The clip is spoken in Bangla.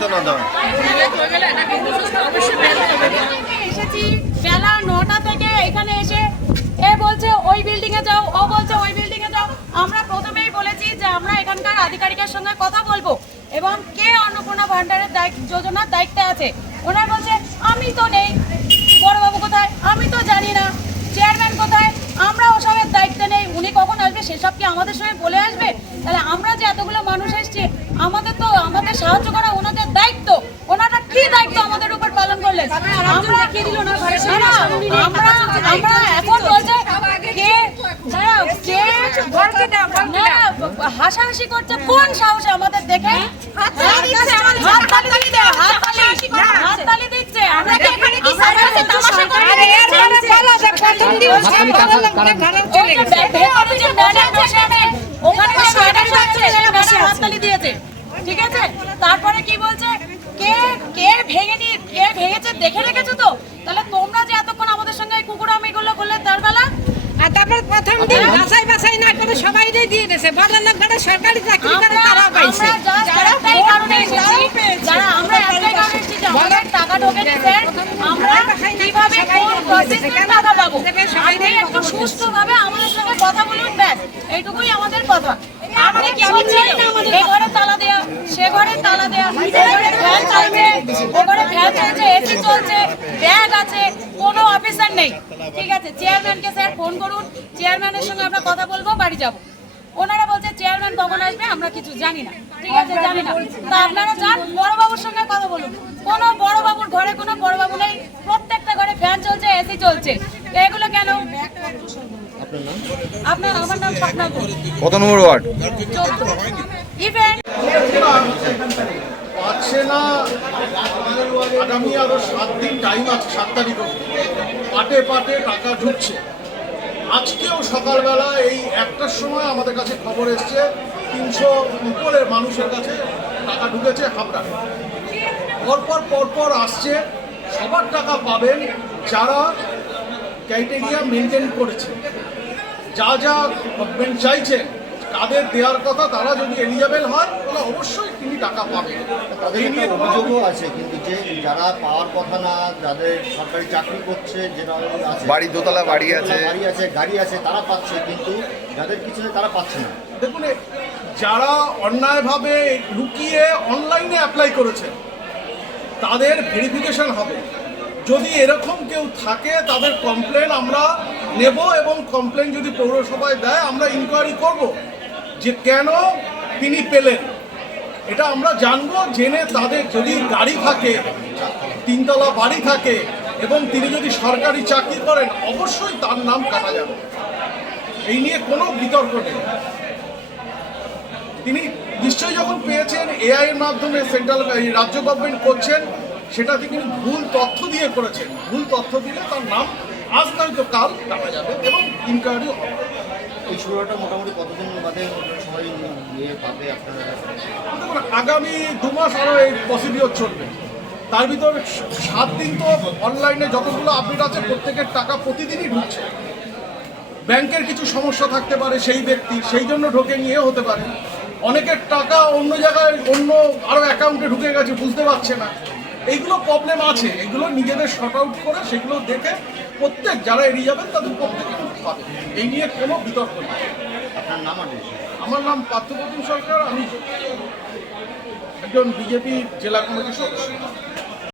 সচেতনতা? এসেছি বেলা 9টা থেকে এখানে এসে এ বলছে ওই বিল্ডিং এ যাও, ও বলছে ওই বিল্ডিং এ যাও। আমরা প্রথমেই বলেছি যে আমরা এখানকার আধিকারিকের সঙ্গে কথা বলবো এবং কে অন্নপূর্ণা ভান্ডারের যোজনার দায়িত্বে আছে। ওনার বলছে আমি তো নেই, বড়বাবু কোথায় আমি তো জানি না, চেয়ারম্যান কোথায়, আমরা ওসবের দায়িত্বে নেই। উনি কখন আসবে সেসব কি আমাদের সঙ্গে বলে আসবে? তাহলে আমরা যে এতগুলো মানুষ এসেছি আমাদের সাহায্য করা ওনাদের দায়িত্ব। ওনারা কি দায়িত্ব আমাদের উপর পালন করলেন? আমরা এখন বলছে হাসাহাসি করছে কোন সাহসে আমাদের দেখে হাততালি দিচ্ছে। হাততালি দিয়েছে, ঠিক আছে। তারপরে কি বলছে কে ভেঙেছে দেখে রেখেছো তো? তাহলে তোমরা যে এতক্ষণ আমাদের সঙ্গে কুকুরামি গুলো করলে তার বেলা আর তারপর প্রথম দিন বাছাই না করে সবাইকে দিয়ে দিয়েছে। বড় লোক যারা সরকারি চাকরি করে তারা পাইছে। যারা আমরা একটাই কারণে এসেছি যে আমাদের টাকা ঢোকে দিচ্ছে, আমরা কিভাবে কোন প্রসেসে টাকা পাবো আপনি একটু সুষ্ঠুভাবে আমাদের সঙ্গে কথা বলুন, ব্যাস এইটুকুই আমাদের কথা। আপনি কি এই ঘরে তালা দেয়া, সে ঘরে তালা দেয়া, ফ্যান চলছে, ও ঘরে ফ্যান চলছে, এসি চলছে, ব্যাগ আছে, কোনো অফিসার নেই, ঠিক আছে। চেয়ারম্যানকে স্যার ফোন করুন, চেয়ারম্যানের সঙ্গে আমরা কথা বলবো, বাড়ি যাব। ওনারা বলছে চেয়ারম্যান কখন আসবে আমরা কিছু জানি না, ঠিক আছে, জানি না। তা আপনারা যান বড়বাবুর সঙ্গে কথা বলুন। কোনো বড়বাবুর ঘরে কোনো বড়বাবু নেই, প্রত্যেকটা ঘরে ফ্যান চলছে, এসি চলছে। এগুলো কেন? আমার নাম স্বপ্না ঘোষ। কত নম্বর ওয়ার্ড? ইভেন্ট পাচ্ছে না। আগামী আরো 7 দিন টাইম আছে, 7 তারিখ অবধি। পাটে পাটে টাকা ঢুকছে। আজকেও সকালবেলা এই 1টার সময় আমাদের কাছে খবর এসছে 300 উপরের মানুষের কাছে টাকা ঢুকেছে হাবড়া। পরপর আসছে। সবার টাকা পাবেন যারা ক্রাইটেরিয়া মেনটেন করেছে, যা গভর্নমেন্ট চাইছেন কাদের দেওয়ার কথা, তারা যদি এলিজেবল হয় তাহলে অবশ্যই তিনি টাকা পাবেন। তাদের নিয়ে অভিযোগও আছে কিন্তু যে যারা পাওয়ার কথা না, যাদের সরকারি চাকরি করছে, যারা বাড়ি দোতলা বাড়ি আছে, গাড়ি আছে তারা পাচ্ছে, কিন্তু যাদের কিছু নেই তারা পাচ্ছে না। দেখুন, যারা অন্যায়ভাবে লুকিয়ে অনলাইনে অ্যাপ্লাই করেছে তাদের ভেরিফিকেশন হবে। যদি এরকম কেউ থাকে তাদের কমপ্লেন আমরা নেব এবং কমপ্লেন যদি পৌরসভায় দেয় আমরা ইনকোয়ারি করব যে কেন তিনি পেলেন, এটা আমরা জানবো। জেনে তাদের যদি গাড়ি থাকে, 3 তলা বাড়ি থাকে এবং তিনি যদি সরকারি চাকরি করেন অবশ্যই তার নাম কাটা যাবে। এই নিয়ে কোনো বিতর্ক নেই। তিনি নিশ্চয়ই যখন পেয়েছেন এআই এর মাধ্যমে, সেন্ট্রাল রাজ্য গভর্নমেন্ট করছেন, সেটাকে কিন্তু ভুল তথ্য দিয়ে করেছেন। ভুল তথ্য দিলে তার নাম আজ নয়তো কাল কাটা যাবে এবং ইনকোয়ারিও হবে। এই শুরুটা মোটামুটি কতদিন বাদে সবাই নিয়ে পাবে আপনারা? দেখুন, আগামী 2 মাস আরও এই প্রসিডিওর চলবে। তার ভিতর 7 দিন তো অনলাইনে যতগুলো আপডেট আছে প্রত্যেকের টাকা প্রতিদিনই ঢুকছে। ব্যাংকের কিছু সমস্যা থাকতে পারে, সেই ব্যক্তি সেই জন্য ঢোকে নিয়ে হতে পারে। অনেকের টাকা অন্য জায়গায় অন্য আরও অ্যাকাউন্টে ঢুকে গেছে, বুঝতে পারছে না। এইগুলো প্রবলেম আছে, এগুলো নিজেদের শর্ট আউট করে সেগুলো দেখে প্রত্যেক যারা এড়িয়ে যাবেন তাদের প্রত্যেকে পাবে। এই নিয়ে কোনো বিতর্ক নেই। আপনার নাম? আমার নাম পার্থপ্রতিম সরকার, আমি একজন বিজেপি জেলা কমিটির সদস্য।